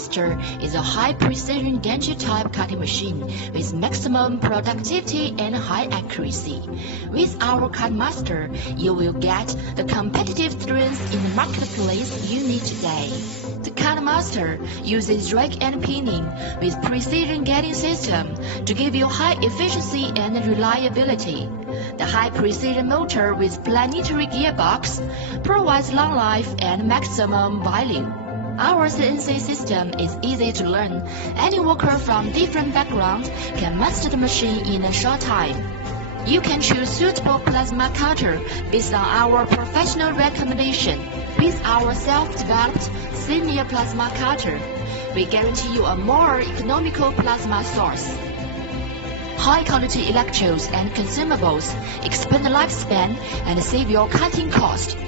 Master is a high-precision gantry-type cutting machine with maximum productivity and high accuracy. With our Cut Master, you will get the competitive strength in the marketplace you need today. The Cut Master uses rake and pinion with precision getting system to give you high efficiency and reliability. The high-precision motor with planetary gearbox provides long life and maximum value. Our CNC system is easy to learn. Any worker from different backgrounds can master the machine in a short time. You can choose suitable plasma cutter based on our professional recommendation. With our self-developed senior plasma cutter, we guarantee you a more economical plasma source. High-quality electrodes and consumables expand the lifespan and save your cutting cost.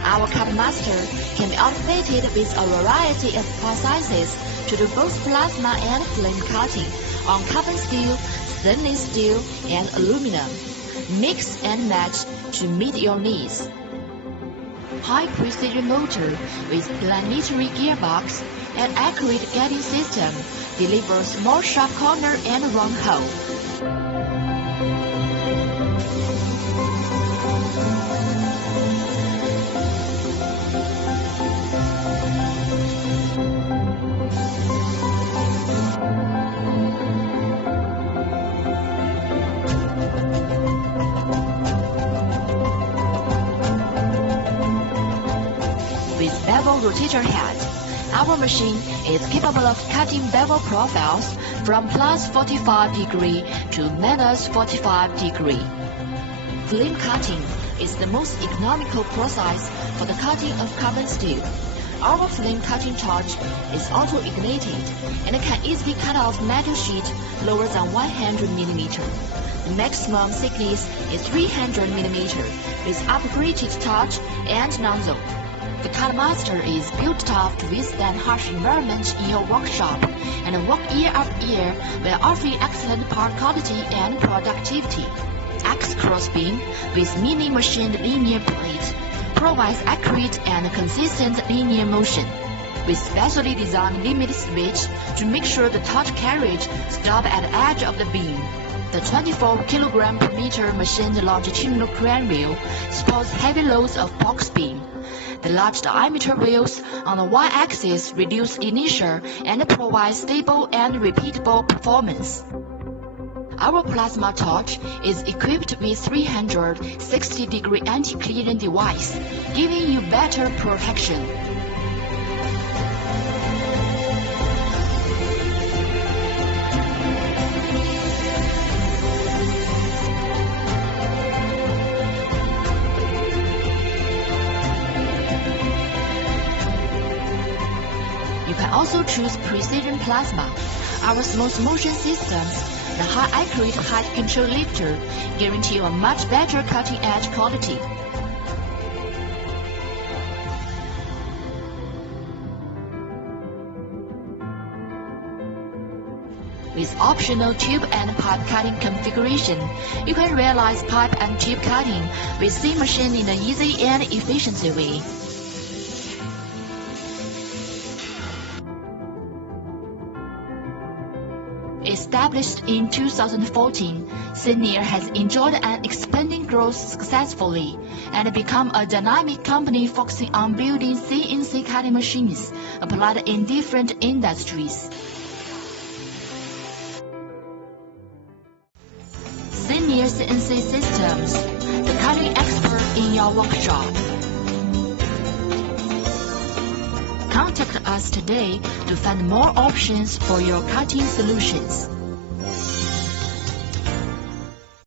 Our Cut Master can be outfitted with a variety of part sizes to do both plasma and flame cutting on carbon steel, stainless steel, and aluminum. Mix and match to meet your needs. High-precision motor with planetary gearbox and accurate getting system delivers more sharp corner and round hole. With bevel rotator head, our machine is capable of cutting bevel profiles from plus 45 degree to minus 45 degree. Flame cutting is the most economical process for the cutting of carbon steel. Our flame cutting torch is auto-ignited and can easily cut off metal sheet lower than 100 mm. The maximum thickness is 300 mm with upgraded torch and nozzle. The Cut Master is built tough to withstand harsh environment in your workshop and work year after year while offering excellent part quality and productivity. X-cross beam with mini machined linear plate provides accurate and consistent linear motion. With specially designed limit switch to make sure the torch carriage stops at the edge of the beam. The 24 kg per meter machined longitudinal crane wheel supports heavy loads of box beam. The large diameter wheels on the y-axis reduce inertia and provide stable and repeatable performance. Our plasma torch is equipped with 360-degree anti-clearing device, giving you better protection. You can also choose precision plasma. Our smooth motion system, the high accurate height control lifter, guarantee you a much better cutting edge quality. With optional tube and pipe cutting configuration, you can realize pipe and tube cutting with same machine in an easy and efficient way. Established in 2014, Senior has enjoyed an expanding growth successfully and become a dynamic company focusing on building CNC cutting machines applied in different industries. Senior CNC Systems, the cutting expert in your workshop. Contact us today to find more options for your cutting solutions.